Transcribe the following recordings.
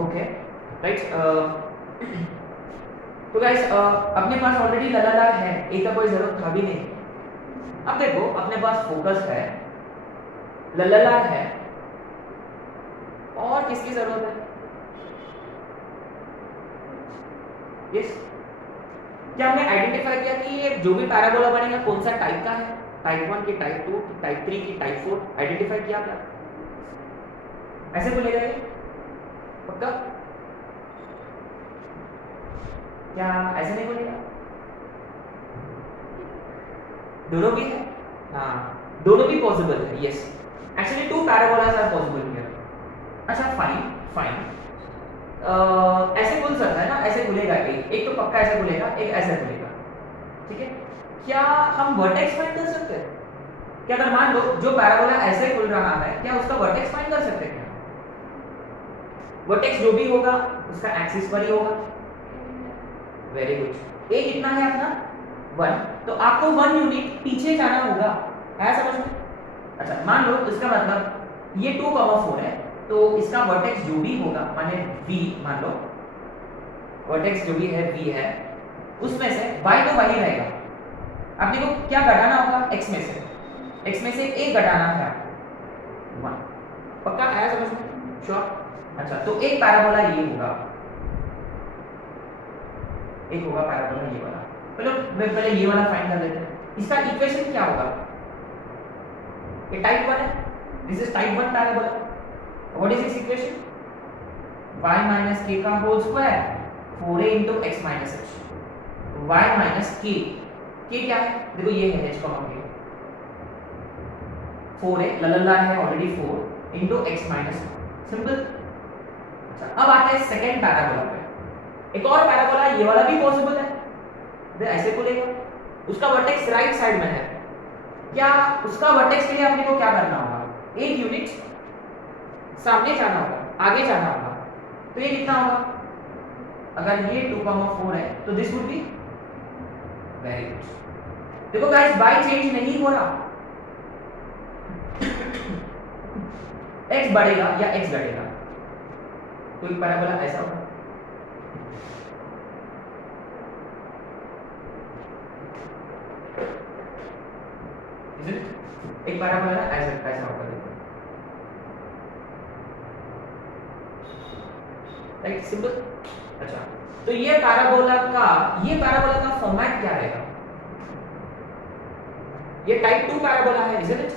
Okay right. तो guys अपने पास already ललालार है, एक का कोई जरूरत था भी नहीं। अब देखो अपने पास फोकस है, ललालार है, और किसकी जरूरत है? यस, क्या हमने आइडेंटिफाई किया कि ये जो भी पैराबोला बनेगा कौन सा टाइप का है? टाइप 1 की, टाइप 2 की, टाइप 3 की, टाइप 4 आइडेंटिफाई किया क्या? ऐसे बोलेगा ये पक्का? क्या ऐसे नहीं बोलेगा? दोनों भी है, हाँ दोनों भी पॉसिबल है। Yes, actually two parabolas are possible here. अच्छा फाइन फाइन, ऐसे बोल सकता है ना, ऐसे बोलेगा एक तो पक्का ऐसे बोलेगा, एक ऐसे बोलेगा, ठीक है। क्या हम वर्टेक्स फाइंड कर सकते हैं? क्या अगर मान लो जो पैराबोला ऐसे खुल रहा है, क्या उसका वर्टेक्स फाइंड कर सकते हैं? क्या वर्टेक्स जो भी होगा उसका एक्सिस पर ही होगा। वेरी गुड, ए कितना है अपना 1, तो आपको 1 यूनिट पीछे जाना होगा, है समझ में? अच्छा मान लो इसका मतलब ये 2,4 है, तो इसका वर्टेक्स जो भी होगा माने v, मान लो वर्टेक्स जो भी है v है, उसमें से y तो वही रहेगा। अपने को क्या घटाना होगा? x में से, x में से a घटाना है आपको 1। पक्का आया समझ में? श्योर। अच्छा तो एक पैराबोला ये होगा, एक होगा पैराबोला ये वाला। पहले ये वाला फाइंड कर लेते हैं। इसका इक्वेशन क्या होगा? ये टाइप 1 है, this is type 1 parabola. What is its equation? y minus k का whole square 4a into x minus h, y minus k, k क्या है? देखो ये है h का k, 4a ललला है already 4 into x minus, simple. अच्छा अब आते हैं सेकंड पैराबोला पे। एक और पैराबोला ये वाला भी पॉसिबल है, तो ऐसे बोलेगा उसका वर्टेक्स राइट साइड में है। क्या उसका वर्टेक्स के लिए अपने को क्या करना होगा? एक यूनिट सामने जाना होगा, आगे जाना होगा। तो ये कितना होगा? अगर ये 2,4 है तो this would be, very good. देखो गाइस बाय चेंज नहीं हो रहा, x बढ़ेगा या x घटेगा, तो एक पैराबोला ऐसा होगा। एक पैराबोला ऐसा ऐसा होगा, देखो राइट, सिंपल। अच्छा तो ये पैराबोला का फॉर्मेट क्या रहेगा? ये टाइप 2 पैराबोला है, इजंट इट?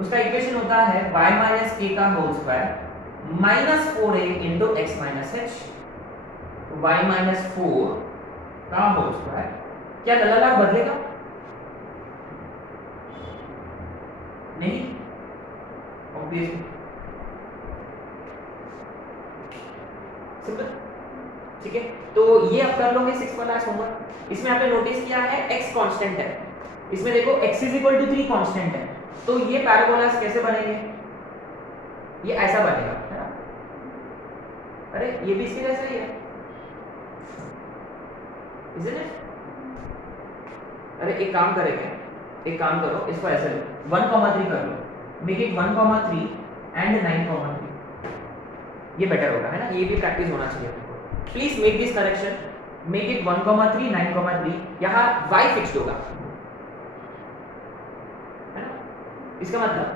उसका इक्वेशन होता है y माइनस k का whole square minus 4a into x minus h, y minus 4 का होल स्क्वायर। क्या ललाला बदलेगा? नहीं, ऑब्वियसली सिंपल, ठीक है। तो ये आप कर लोगे 6 वाला होमवर्क। इसमें आपने नोटिस किया है x कांस्टेंट है, इसमें देखो x is equal to 3 constant है, तो ये पैराबोलास कैसे बनेंगे? ये ऐसा बनेगा, है ना? अरे ये भी इसके जैसा ही है, isn't it? अरे एक काम करेंगे, एक काम करो, इसको ऐसे लो 1,3 कर लो, मेक इट 1,3 एंड 9,3, ये बेटर होगा, है ना? ये भी प्रैक्टिस होना चाहिए आपको। Please make this correction, make it 1,3 9,3, यहाँ y फिक्स्ड होगा, है ना? इसका मतलब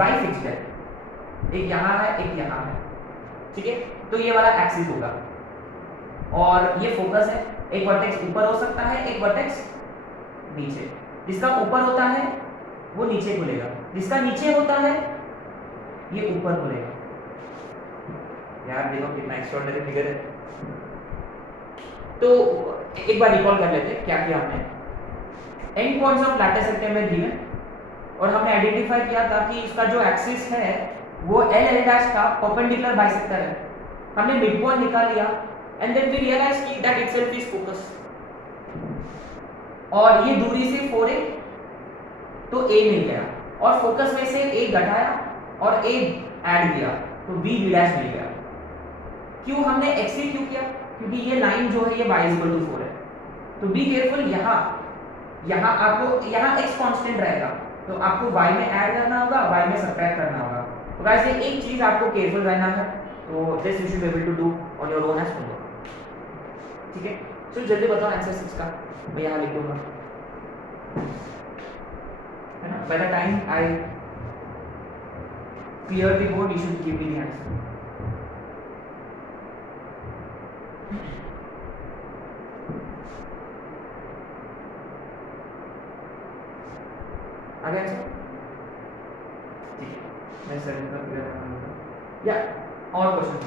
y फिक्स्ड है, एक यहाँ है एक यहाँ है, ठीक है। तो ये वाला एक्सिस होगा और ये फोकस है। एक वर्टेक्स ऊपर हो सकता है, एक वर्टेक्स नीचे। जिसका ऊपर होता है वो नीचे खुलेगा, जिसका नीचे होता है ये ऊपर खुलेगा। यार देखो कितना एक्स्ट्राऑर्डिनरी फिगर है। तो एक बार रिकॉल कर लेते हैं क्या किया हमने। And points of lattice rectangle में गिवन, और हमने आइडेंटिफाई किया था कि इसका जो एक्सिस है वो एल एल डैश का परपेंडिकुलर बाइसेक्टर है। हमने मिड पॉइंट निकाल लिया एंड देन वी रियलाइज कि दैट इटसेल्फ इज फोकस, और ये दूरी से 4a तो a मिल गया, और फोकस में से a घटाया और a ऐड किया तो b b डैश मिल गया। क्यों हमने एक्सीड क्यों किया? क्योंकि ये लाइन जो है ये y इक्वल टू 4 है, तो बी केयरफुल। यहाँ आपको यहाँ x कांस्टेंट रहेगा, तो आपको y में ऐड करना होगा, y में सब्ट्रैक्ट करना होगा। तो गाइस ये एक चीज आपको केयरफुल रहना है, तो this you should be able to do on your own as homework. ठीक है, चलो जल्दी बताओ आंसर 6 का, मैं यहाँ लिख दूंगा, है ना। By the time I clear the board you should give me the answer. आ गया आंसर? ठीक है, मैं सर का क्लियर करूंगा या और क्वेश्चन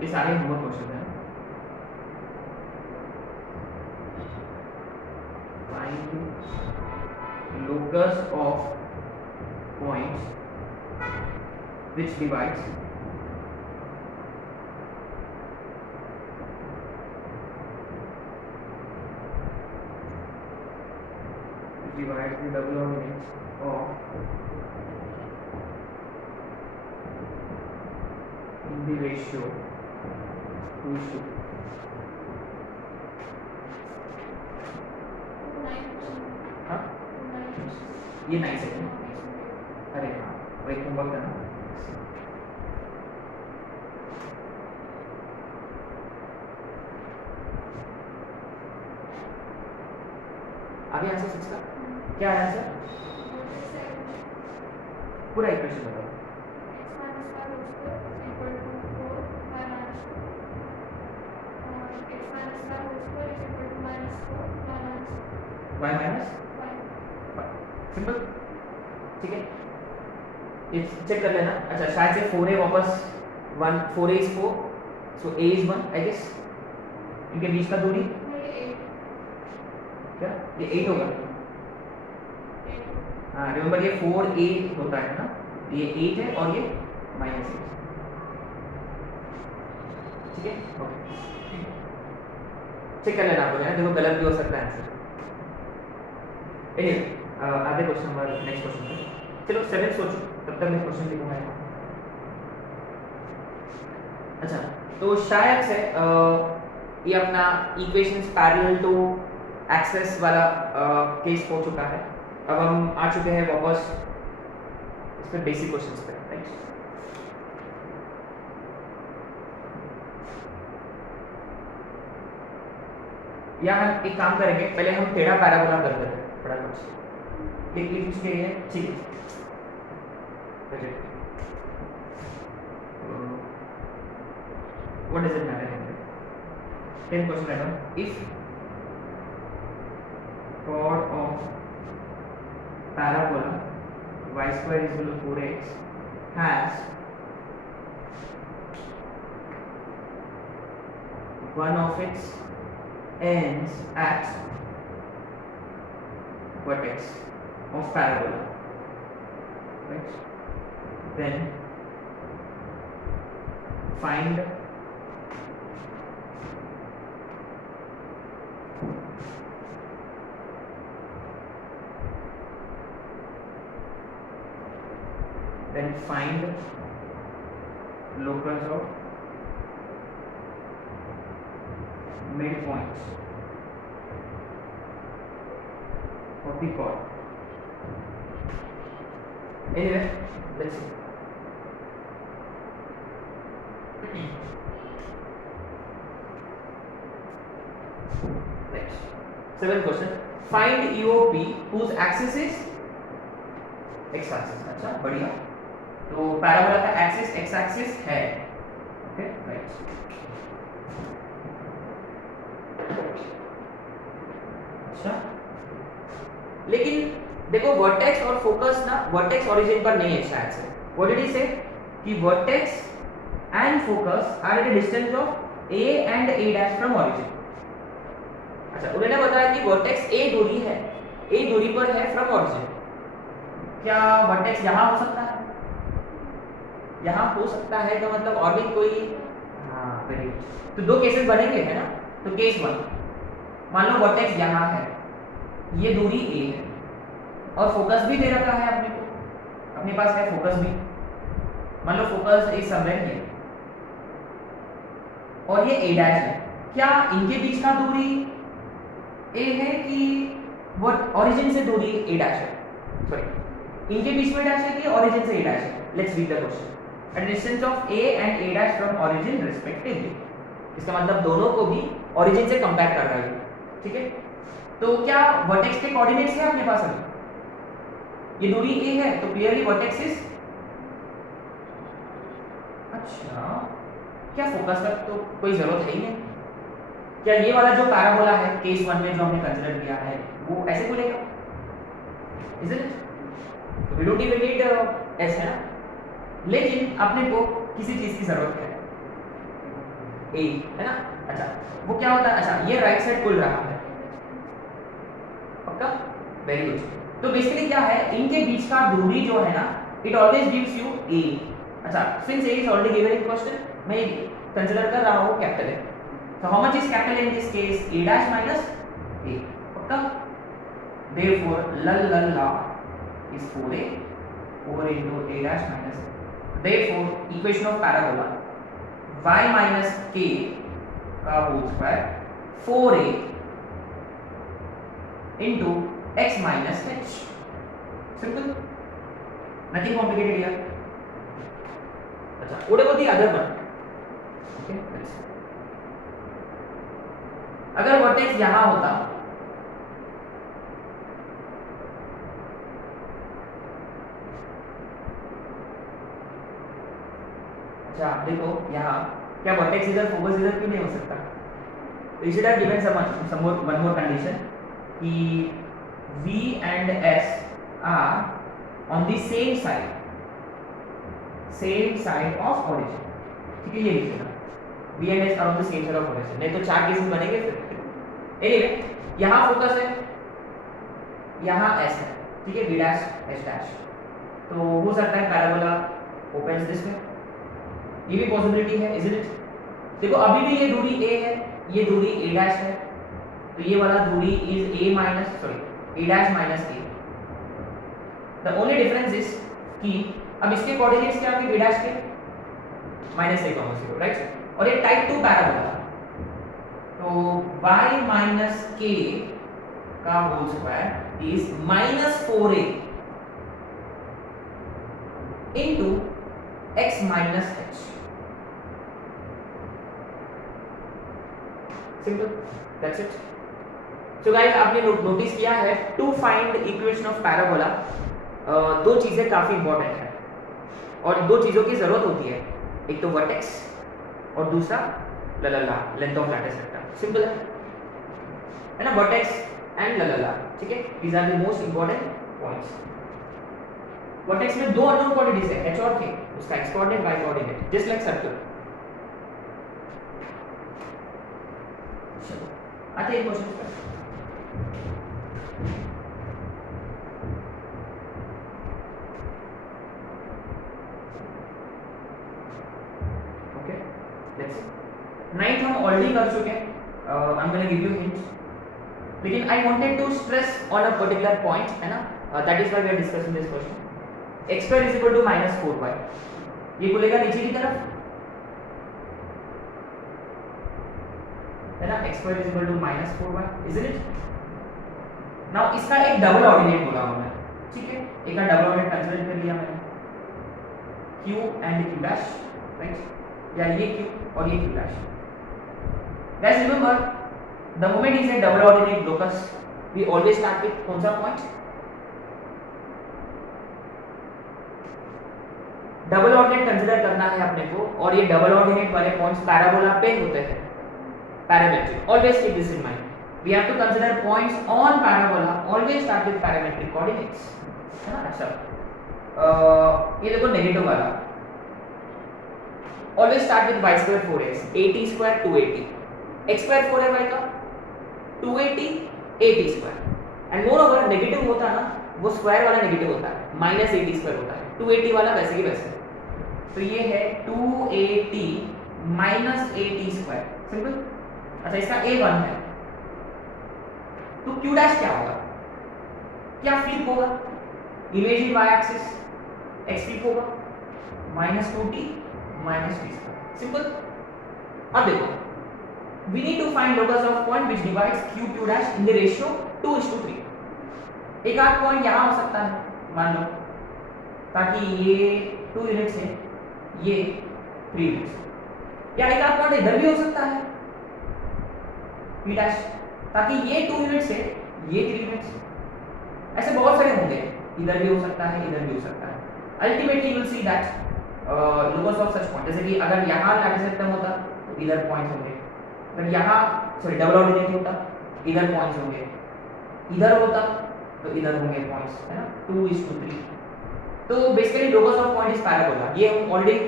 ये सारे होमवर्क क्वेश्चन हैं। Find locus of points which divides the double ordinates of in the ratio 2:2। हाँ ये 9 सेकंड। अरे हाँ वही होमवर्क था ना। आगे आंसर 6 का क्या है आंसर? पूरा इक्वेशन बताओ। y minus simple. ठीक है, ये चेक कर लेना। अच्छा शायद से 4a वापस 1 4a is 4 so a is 1 I guess. इनके बीच का दूरी क्या ये 8 होगा। हाँ रिमेंबर ये 4a होता है ना, ये 8 है और ये -8। ठीक है ओके चेक कर लेना आप लोग है, देखो गलत भी हो सकता है आंसर। आधे क्वेश्चन नंबर नेक्स्ट क्वेश्चन पे चलो 7 सोचो तब तक मैं क्वेश्चन लिखूंगा। अच्छा तो शायद से ये अपना इक्वेशंस पैरेलल टू एक्सेस वाला केस हो चुका है। अब हम आ चुके हैं वापस इस पे बेसिक क्वेश्चंस पे, राइट। या हम एक काम करेंगे, पहले हम टेढ़ा पैराबोला कर देते हैं फटाफट से। लिख चुके हैं ठीक है। What does it matter anyway? 10 question item. If chord of parabola y square is equal to 4x has one of its ends at vertex of parabola, right? Then find locus of midpoints of the chord. Anyway, let's see. Next, 7th question. Find EOP whose axis is x axis. अच्छा बढ़िया, तो parabola का axis x axis है। Okay right. अच्छा लेकिन देखो vertex और focus ना वर्टेक्स ओरिजिन पर नहीं है शायद से। व्हाट डिड ही से कि vertex and focus are at a distance of a and a' from origin. अच्छा उन्होंने बताया कि वर्टेक्स a दूरी है, a दूरी पर है फ्रॉम ओरिजिन। क्या वर्टेक्स यहाँ हो सकता है? यहाँ हो सकता है तो मतलब और भी कोई, हाँ हाँ वेरी गुड। तो दो केसेस बनेंगे है ना। तो केस वन, मान लो वर्टेक्स यहाँ है, ये दूरी a है और फोकस भी दे रखा है अपने को, अपने पास है फोकस भी। मान लो फोकस इज समवेयर हियर और ये a डैश है। क्या इनके बीच का दूरी a है कि व्हाट ओरिजिन से दूरी a डैश है? सॉरी, इनके बीच में डैश है कि ओरिजिन से a डैश है? Let's read the question. At distance of a and a dash from origin respectively. इसका मतलब दोनों को भी ओरिजिन से कंपेयर कर रहा है, ठीक है। तो क्या वर्टेक्स के कोऑर्डिनेट्स है अपने पास अभी? ये दूरी a है तो क्लियरली वर्टेक्स इज, अच्छा क्या फोकस तक तो कोई जरूरत है ही नहीं। क्या ये वाला जो पैराबोला है केस वन में जो हमने कंसीडर किया है वो ऐसे खुलेगा? Is it? तो we don't even need S है ना। लेकिन अपने को किसी चीज की जरूरत है, ए है ना। अच्छा वो क्या होता है? अच्छा ये राइट साइड खुल रहा है, पक्का, वेरी गुड। तो बेसिकली क्या है, इनके बीच का दूरी जो है ना, it always gives U A. अच्छा since A is already given in question, मैं कंसीडर कर रहा हूँ कैपिटल है। So how much is capital in this case? A dash minus a. पक्का? Therefore, la is 4a, 4 into a dash minus a. Therefore, equation of parabola y minus k का whole square 4a into x minus h. Simple. Nothing complicated here. अच्छा, what about the other one? Okay, let's see. अगर vertex यहां होता, अच्छा देखो यहां, क्या vertex इधर फोकस इधर क्यों नहीं हो सकता? तो it have given some one more condition कि V and S are on the same side of origin, ठीक है। ये लिखना V and S are on the same side of origin, नहीं तो चार केसेस बनेंगे फिर। एनीवे यहां फोकस है, यहां S है, ठीक है, V डैश S डैश। तो हो सकता है पैराबोला ओपन्स दिस वे, ये भी पॉसिबिलिटी है, इजंट इट? देखो अभी भी ये दूरी a है, ये दूरी a डैश है, तो ये वाला दूरी is a minus sorry a dash minus a। The only difference is कि अब इसके कोऑर्डिनेट्स क्या होंगे? b डैश के माइनस a कॉमा 0, राइट। और ये टाइप 2 पैराबोला, तो y माइनस k का whole square is minus 4a into x minus h। Simple, that's it. So guys आपने नोटिस किया है to find equation of parabola दो चीजें काफी इंपॉर्टेंट है और दो चीजों की जरूरत होती है, एक तो वर्टेक्स और दूसरा length of lattice vector. Simple है ना, वर्टेक्स एंड ठीक है, these are the most important points. Vertex में दो अननोन क्वांटिटीज है h और k, उसका x coordinate y coordinate, just like circle. चलो आते हैं क्वेश्चन पर। Okay let's see. नाइन्थ हम ऑलरेडी कर चुके हैं, I am gonna give you hints, लेकिन I wanted to stress on a particular point, है ना, that is why we are discussing this question. x square is equal to minus 4y, ये खुलेगा नीचे की तरफ, है ना, x square is equal to minus 4y, isn't it? Now इसका एक डबल ऑर्डिनेट बोला हमने, ठीक है, एक का डबल ऑर्डिनेट कंसीडर कर लिया मैंने, q and q dash, right, या ये q और ये q dash। Guys remember, the moment is a double ordinate locus, we always start with कौन सा पॉइंट? डबल ऑर्डिनेट कंसीडर करना है अपने को, और ये डबल ऑर्डिनेट वाले पॉइंट्स पैराबोला पे होते हैं, parametric. Always keep this in mind, we have to consider points on parabola, always start with parametric coordinates, है ना। अच्छा ये देखो नेगेटिव वाला, always start with y square 4x, 80 square 280, x square 4 है y का 280 80 square, and more over negative होता है ना, वो स्क्वायर वाला नेगेटिव होता है, माइनस 80 स्क्वायर होता है, 280 वाला वैसे ही वैसे। तो ये है 280 minus A T square, simple. अच्छा इसका ए वन है, तो क्यू डैश क्या होगा, क्या फ्लिप होगा, imagine Y axis, X flip होगा, minus two T minus T square, simple. अब देखो, we need to find locus of point which divides q q dash in the ratio 2:3। एक आध पॉइंट यहाँ हो सकता है मान लो, ताकि ये 2 यूनिट्स है, ये 3 यूनिट्स, या एक आध पॉइंट इधर भी हो सकता है p डैश, ताकि ये 2 यूनिट्स है, ये 3 यूनिट्स। ऐसे बहुत सारे होंगे, इधर भी हो सकता है, इधर भी हो सकता है। Ultimately you will see that locus of such point, जैसे कि अगर यहाँ लैटिस रेक्टम होता तो इधर पॉइंट्स होंगे, अगर यहाँ सॉरी डबल ऑर्डिनेट होता इधर पॉइंट्स होंगे, इधर होता तो इधर होंगे पॉइंट्स, है ना, 2:3। तो basically locus of point is parabola, ये हम ऑलरेडी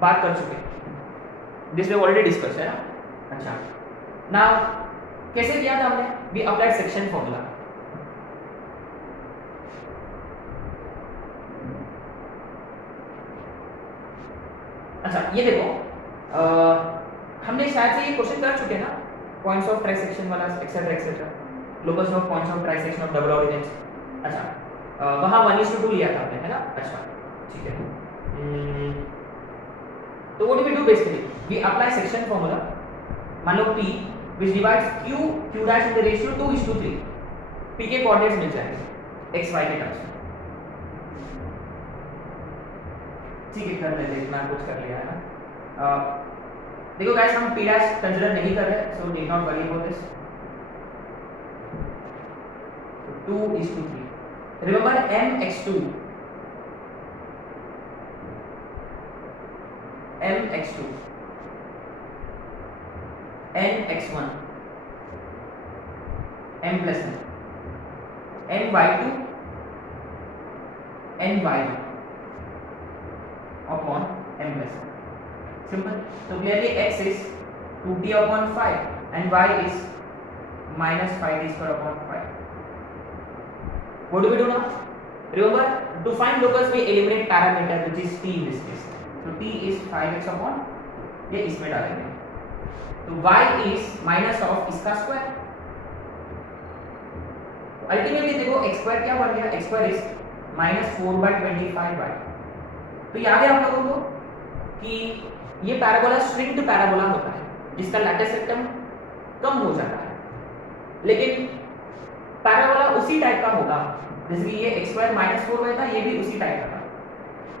बात कर चुके हैं, दिस वी ऑलरेडी डिस्कस, है ना। अच्छा नाउ कैसे किया था हमने, वी अप्लाइड सेक्शन फॉर्मूला। अच्छा ये देखो हमने शायद से ये क्वेश्चन कर चुके हैं ना, पॉइंट्स ऑफ ट्राइसेक्शन वाला etcetera etcetera, locus of points of trisection of double ordinates. अच्छा वहां 1:2 लिया था हमने, है ना। अच्छा ठीक है, तो what do we do basically, we apply section formula. मान लो p which divides q q dash in the ratio 2:3, p के कोऑर्डिनेट्स मिल जाएंगे x y के टर्म्स में, ठीक है। कर लेते इतना कुछ कर लिया है ना। देखो गाइस हम p डैश कंसीडर नहीं कर रहे, so need not worry about this. 2:3, remember mx2 mx2 nx1 m plus n ny2 ny1 upon m plus n, simple। so clearly x is 2t upon 5 and y is minus 5t square upon 5। what do we do now, remember to find locus we eliminate parameter which is t in this case, so t is 5x upon, ये इसमें डालेंगे, तो y is minus of इसका square, ultimately देखो x square क्या बन गया, x square is -4/25y। तो याद है आप लोगों को कि ये पैराबोला श्रिंक्ड पैराबोला होता है जिसका लैटिस रेक्टम कम हो जाता है, लेकिन पैराबोला उसी टाइप का होगा जैसे कि ये x² -4y था, ये भी उसी टाइप का था।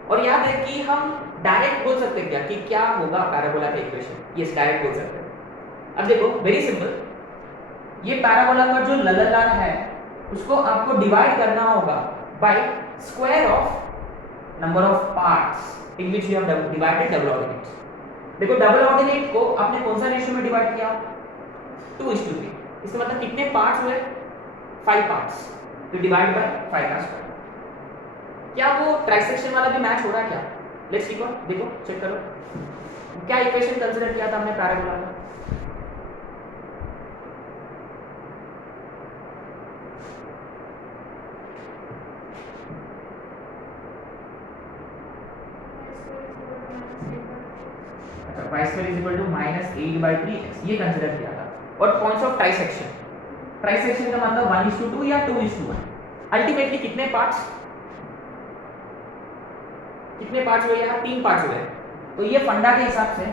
और याद है कि हम डायरेक्ट बोल सकते हैं क्या कि क्या होगा पैराबोला का इक्वेशन, यस डायरेक्ट बोल सकते हैं। अब देखो वेरी सिंपल, ये पैराबोला का जो लललार है उसको आपको डिवाइड करना होगा bye square of number of parts in which you have divided double ordinates. देखो डबल ऑर्डिनेट को आपने कौन सा रेशियो में डिवाइड किया, 2:3, इसका मतलब कितने पार्ट्स हुए, 5 पार्ट्स, तो डिवाइड बाय 5 का स्क्वायर। क्या वो ट्राइसेक्शन वाला भी मैच हो रहा है क्या, लेट्स सी, देखो चेक करो क्या इक्वेशन कंसीडर किया था हमने पैराबोला का। y² इज -8/3x ये कंसीडर किया था। और पॉइंट्स ऑफ ट्राइसेक्शन, ट्राइसेक्शन का मतलब 1:2 या 2:1। अल्टीमेटली कितने पार्ट्स हुए, यहाँ 3 पार्ट्स हुए, तो ये फंडा के हिसाब से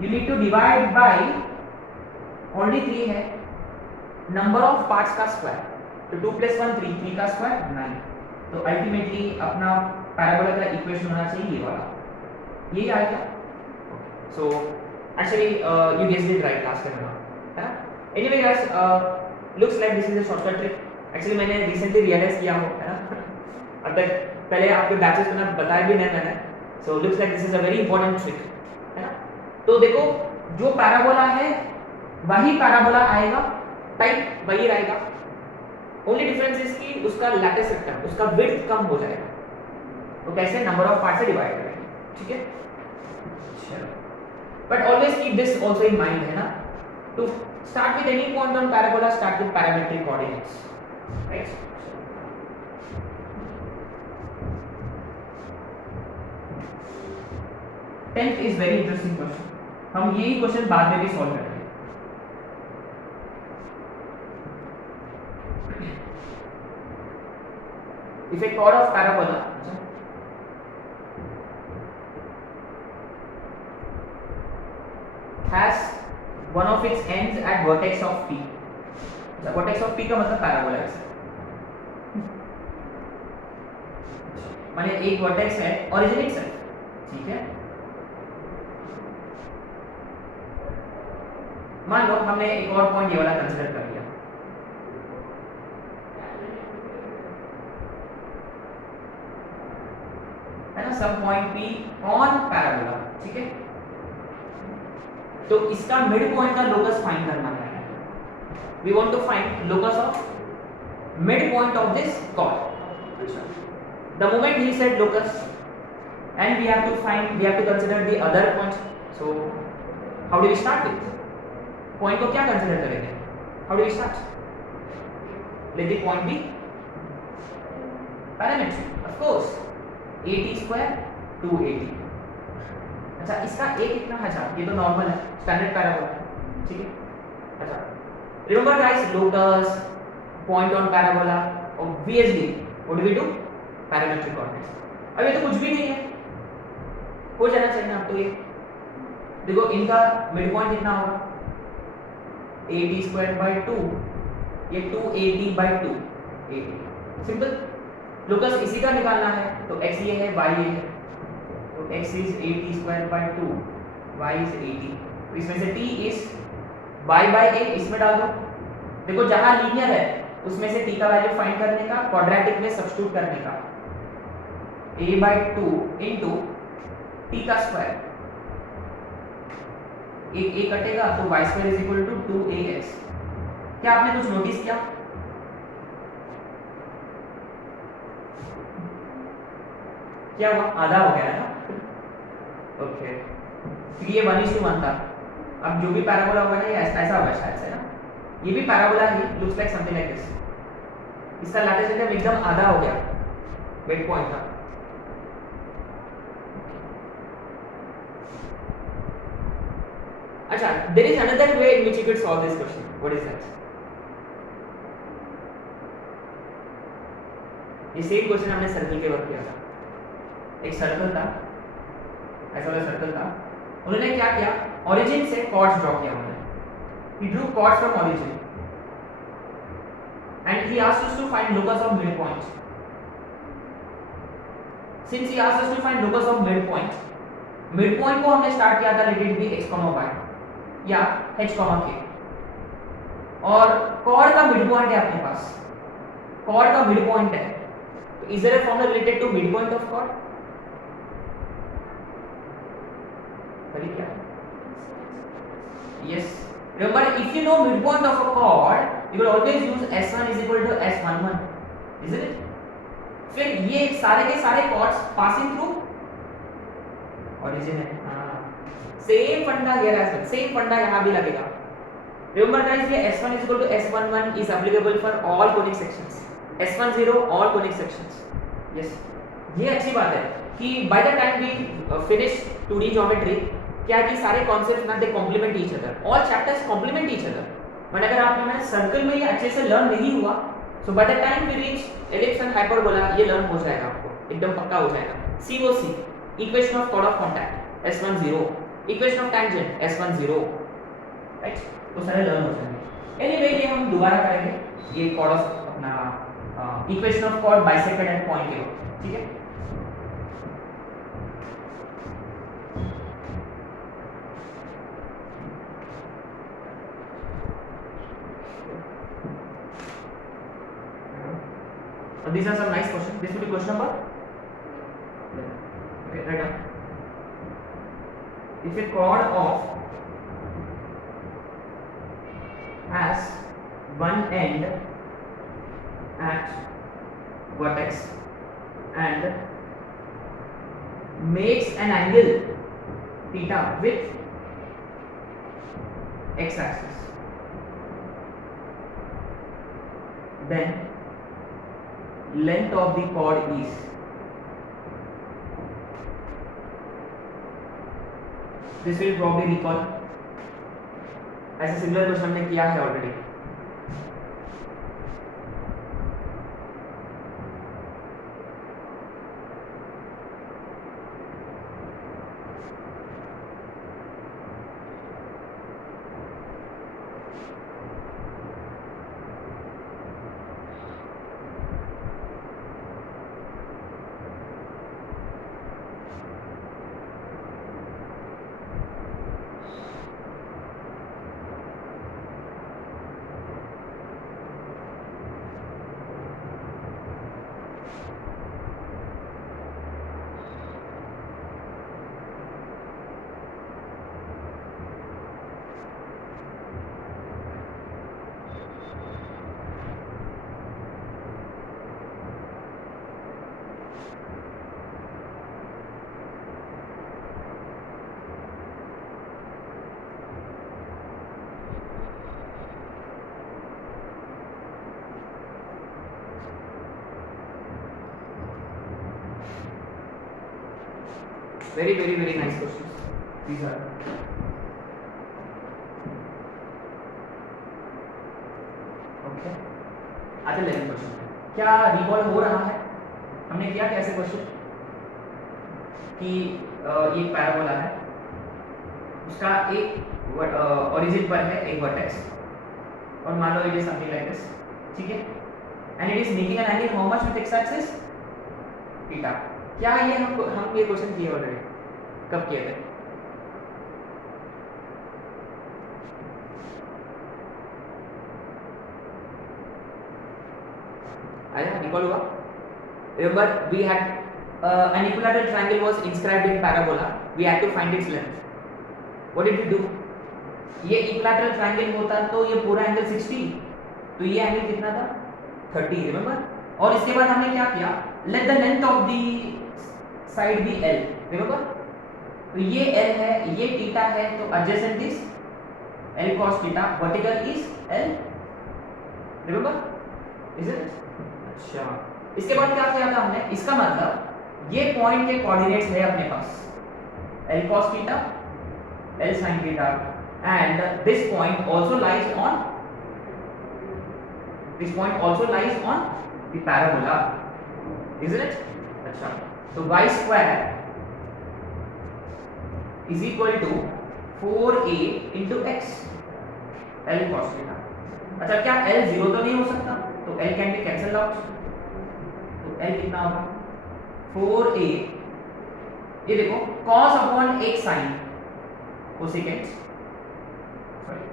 you need to divide by only 3 है नंबर ऑफ पार्ट्स का स्क्वायर, तो 2 + 1 3, 3 का स्क्वायर 9। तो अल्टीमेटली अपना पैराबोला का इक्वेशन होना चाहिए ये वाला, यही आएगा। So actually you guessed it right last time around, है ना। Anyway guys, looks like this is a shortcut trick। Actually मैंने recently realize किया हो, है ना। अब तक पहले आपके बैचेस में ना बताया भी नहीं मैंने, so looks like this is a very important trick, है ना। तो देखो जो पैराबोला है वही पैराबोला आएगा, टाइप वही रहेगा, ओनली डिफरेंस इज कि उसका लैटिस रेक्टम, उसका विड्थ कम हो जाएगा। तो कैसे, नंबर ऑफ पार्ट से डिवाइड करेंगे, ठीक है। चलो but always keep this also in mind, है ना। to start with any point on parabola, start with parametric coordinates, right। 10th is very interesting question। हम यही क्वेश्चन बाद में भी सॉल्व करेंगे। If A chord of parabola has one of its ends at vertex of p, vertex of p का मतलब parabola है, माने एक वर्टेक्स है ओरिजिन इटसेल्फ, ठीक है। मान लो हमने एक और पॉइंट ये वाला कंसीडर कर लिया, है ना, some point P on parabola, ठीक है। तो इसका मिड पॉइंट का लोकस फाइंड करना है। We want to find locus of mid point of this chord। The moment he said locus and we have to consider the other points, so how do we start with point को क्या consider करेंगे? How do we start? Let the point be parametric, of course, AT square 2AT। अच्छा, इसका A कितना है? अच्छा, ये तो नॉर्मल है, स्टैंडर्ड पैराबोला, ठीक है। अच्छा, remember guys, locus, point on parabola, obviously what do we do? Parametric coordinates. अब ये तो कुछ भी नहीं है, हो जाना चाहिए ना। तो ये देखो, इनका मिड पॉइंट कितना होगा? AT स्क्वायर बाय 2, ये 2AT bye 2, AT simple. Locus इसी का निकालना है, तो x ये है, y ये है, तो x is AT square by 2, y is AT। तो इसमें से t is y by a, इसमें डाल दो। देखो, जहां लीनियर है उसमें से t का वैल्यू फाइंड करने का, क्वाड्रेटिक में सब्स्टिट्यूट करने का, a by 2 इंटू t का स्क्वायर, एक a कटेगा तो y square is equal to 2ax। क्या आपने कुछ नोटिस किया? क्या हुआ? आधा हो गया है ना? ओके, क्योंकि ये 1:1 था। अब जो भी पैराबोला होगा ना, ये ऐसा होगा शायद से ना, ये भी parabola he, looks like something like this. इसका लैटिस एरिया एकदम आधा हो गया मिड पॉइंट का। अच्छा, there is another way in which you could solve this question. What is that? ये सेम क्वेश्चन हमने सर्कल के वर्क किया था। एक सर्कल था, ऐसा वाला सर्कल था, उन्होंने क्या किया, ओरिजिन से कॉर्ड्स ड्रॉ किया उन्होंने। He drew chords from origin and he asked us to find locus of midpoint. Since he asked us to find locus of midpoint, midpoint को हमने स्टार्ट किया था let it be x, y या h, k, और chord का mid point है अपने पास, chord का मिड पॉइंट है, तो is there a formula related to mid point of chord? करिए क्या? Yes, remember if you know midpoint of a chord you will always use s1 is equal to s11, isn't it? फिर ये सारे के सारे chords passing through origin है, same फंडा here as well, same फंडा यहां भी लगेगा। रिमेंबर गाइस, ये s1 is equal to s11 is applicable for all conic sections, s10 all conic sections। Yes, ये अच्छी बात है कि by the time we finish 2D geometry, क्या कि सारे कॉन्सेप्ट्स ना they complement each other, all chapters complement each other. But अगर आपने मैंने सर्कल में ये अच्छे से लर्न नहीं हुआ, so by the time we reach ellipse and hyperbola, ये लर्न हो जाएगा आपको, एकदम पक्का हो जाएगा। COC, equation of chord of contact S10, equation of tangent S10, right, तो सारे लर्न हो जाएंगे। एनीवे, ये हम दोबारा करेंगे, ये कॉर्ड ऑफ अपना equation of chord bisected at point A, ठीक है। These are some nice questions. This will be question number. Okay, write down. If a chord of has one end at vertex and makes an angle theta with x-axis, then length of the chord is this will probably recall, ऐसे similar question हमने किया है already. Very nice questions. These are. Okay. आते 11 question. क्या recall हो रहा है? हमने किया कैसे क्वेश्चन कि ये पैराबोला है, उसका एक ओरिजिन पर है एक वर्टेक्स, और मान लो it is something like this, ठीक है, and it is making an angle how much with X axis theta. क्या ये हम ये क्वेश्चन किए ऑलरेडी, कब किए थे? आया रिकॉल हुआ? Remember we had an equilateral triangle was inscribed in parabola, we had to find its length. What did we do? ये इक्विलैटरल ट्रायंगल होता तो ये पूरा एंगल 60, तो ये एंगल कितना था 30, रिमेंबर। और इसके बाद हमने क्या किया, let the length of the side be L, remember. तो ये L है, ये थीटा है, तो adjacent is L cos theta, vertical is L, remember, is it? अच्छा, इसके बाद क्या किया था हमने, इसका मतलब ये पॉइंट के कोऑर्डिनेट्स है अपने पास, L cos theta, L sin theta, and this point also lies on the parabola, isn't it? अच्छा, तो y square is equal to 4a into x, L cos theta. अच्छा, क्या L 0 तो नहीं हो सकता, तो L can be cancelled out, तो L कितना होगा 4a, ये देखो cos अपॉन एक sin कोसेकेंट, सॉरी,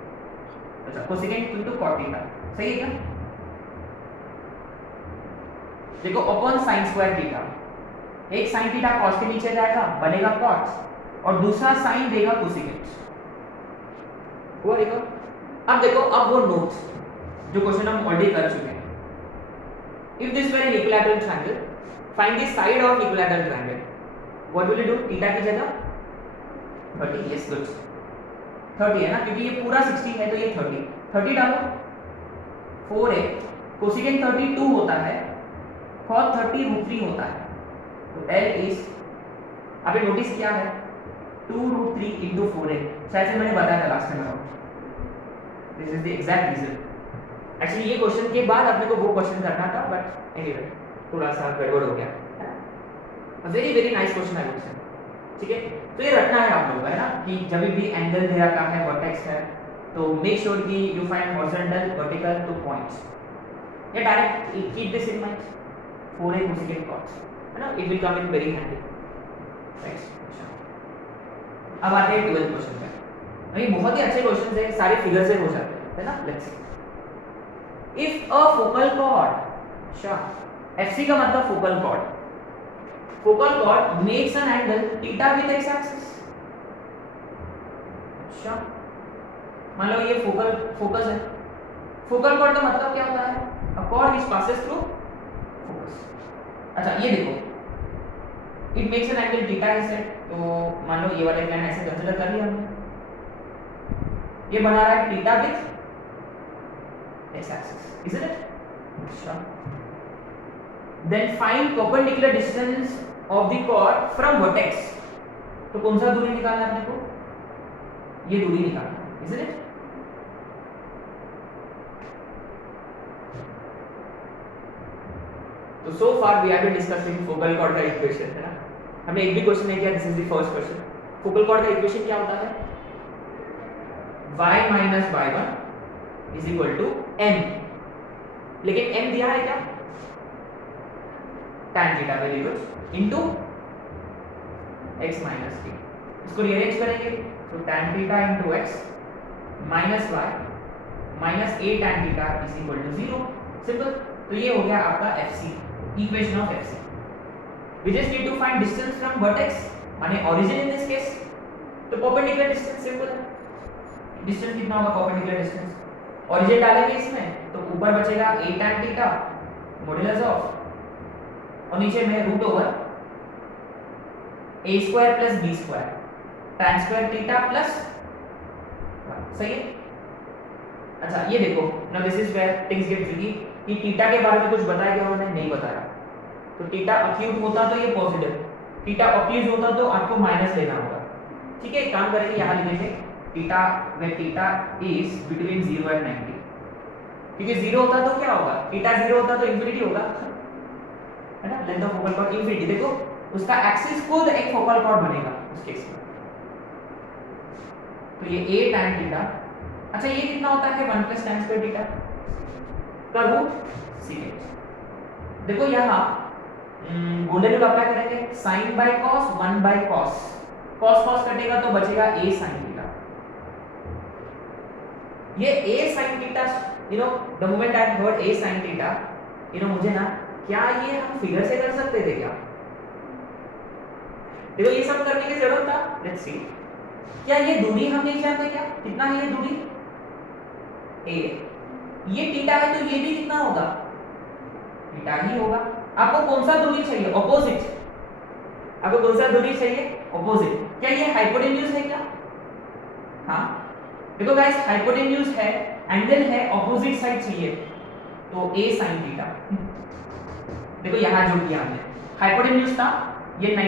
अच्छा कोसेकेंट इनटू cot थीटा, सही है क्या? देखो अपॉन sin स्क्वायर थीटा, एक sin थीटा cos के नीचे जाएगा बनेगा cot, और दूसरा sin देगा कोसेकेंट, हुआ देखो। अब देखो, अब वो नोट जो क्वेश्चन हम ऑलरेडी कर चुके हैं, if this were N equilateral triangle, find the side of equilateral triangle, what will you do, theta की जगह 30, यस गुड, 30 है ना, क्योंकि ये पूरा 60 है तो ये 30 डालो, 4a कोसेकेंट 32 होता है, cot 30 √3 होता है, तो L इज, आपने नोटिस किया है 2√3 into 4a, शायद से मैंने बताया था last time, this is the exact reason. Actually ये क्वेश्चन के बाद अपने को वो क्वेश्चन करना था, बट एनीवे थोड़ा सा गड़बड़ हो गया। वेरी नाइस क्वेश्चन है क्वेश्चन, ठीक है। तो ये रखना है आप लोगों का, है ना, कि जब भी एंगल दे रखा है, वर्टेक्स है, तो मेक श्योर कि you find horizontal, vertical two points, या direct keep this in mind, 4a cosecant cot, है ना, it will come in very handy. Next, अब आते हैं 12th क्वेश्चन पे। ये बहुत ही अच्छे क्वेश्चन है, सारे फिगर से हो जाते हैं, है ना। Let's see, if a focal cord, अच्छा FC का मतलब focal cord, focal cord makes an angle theta with x axis. अच्छा, मान लो ये फोकस है, फोकल कॉर्ड का मतलब क्या होता है, अ cord which passes through focus. अच्छा, ये देखो, it makes an angle theta है सेट, तो मान लो ये वाला लाइन ऐसे कंसीडर कर लिया हमने, ये बना रहा है theta with x axis, isn't it? अच्छा, then find perpendicular distance of the chord from vertex, तो कौन सा दूरी निकालना है अपने को, ये दूरी निकालना, isn't it? तो so far we have been discussing focal chord का इक्वेशन, है ना? हमने एक भी क्वेश्चन नहीं किया, this is the first question. Focal chord का इक्वेशन क्या होता है? y minus y1 is equal to m, लेकिन m दिया है क्या? tan theta, very good, into x minus t। इसको रीअरेंज करेंगे तो tan theta into x minus y minus a tan theta is equal to 0, simple. तो ये हो गया आपका fc, equation of fc। we just need to find distance from vertex, माने origin in this case, तो perpendicular distance simple है। Distance कितना होगा? परपेंडिकुलर डिस्टेंस, origin डालेंगे इसमें तो ऊपर बचेगा a tan theta modulus of, और नीचे में root over a square plus b square tan square theta plus, सही है। अच्छा ये देखो, now this is where things get tricky, कि थीटा के बारे में कुछ बताया क्या उन्होंने? नहीं बताया। तो थीटा अक्यूट होता तो ये पॉजिटिव, थीटा ऑब्ट्यूज होता तो आपको माइनस लेना होगा, ठीक है। एक काम करेंगे, यहाँ लिखेंगे theta when theta is between 0 and 90, क्योंकि 0 होता तो क्या होगा? थीटा 0 होता तो इंफिनिटी होगा, है ना? Length of focal cord infinity, देखो उसका एक्सिस खुद एक फोकल कॉर्ड बनेगा उस केस में। तो ये a tan थीटा, अच्छा ये कितना होता है? 1 प्लस tan स्क्वायर थीटा का रूट सीकेंट। देखो यहाँ गोल्डन रूल अप्लाई करेंगे, sin by cos 1 by cos, cos cos कटेगा तो बचेगा a sin थीटा। ये a sin theta, you know the moment I heard a sin theta, you know मुझे ना, क्या ये हम फिगर से कर सकते थे क्या? देखो ये सब करने की जरूरत था, लेट्स सी। क्या ये दूरी हम नहीं जानते क्या? कितना है ये दूरी? a, ये थीटा है तो ये भी कितना होगा? थीटा ही होगा। आपको कौन सा दूरी चाहिए? ऑपोजिट। आपको कौन सा दूरी चाहिए? ऑपोजिट। क्या ये हाइपोटेन्यूज है क्या? हाँ, देखो गाइस हाइपोटेन्यूज है, एंगल है, ऑपोजिट साइड चाहिए, तो a sin थीटा। देखो यहां जो किया हमने, हाइपोटेन्यूज था ये 90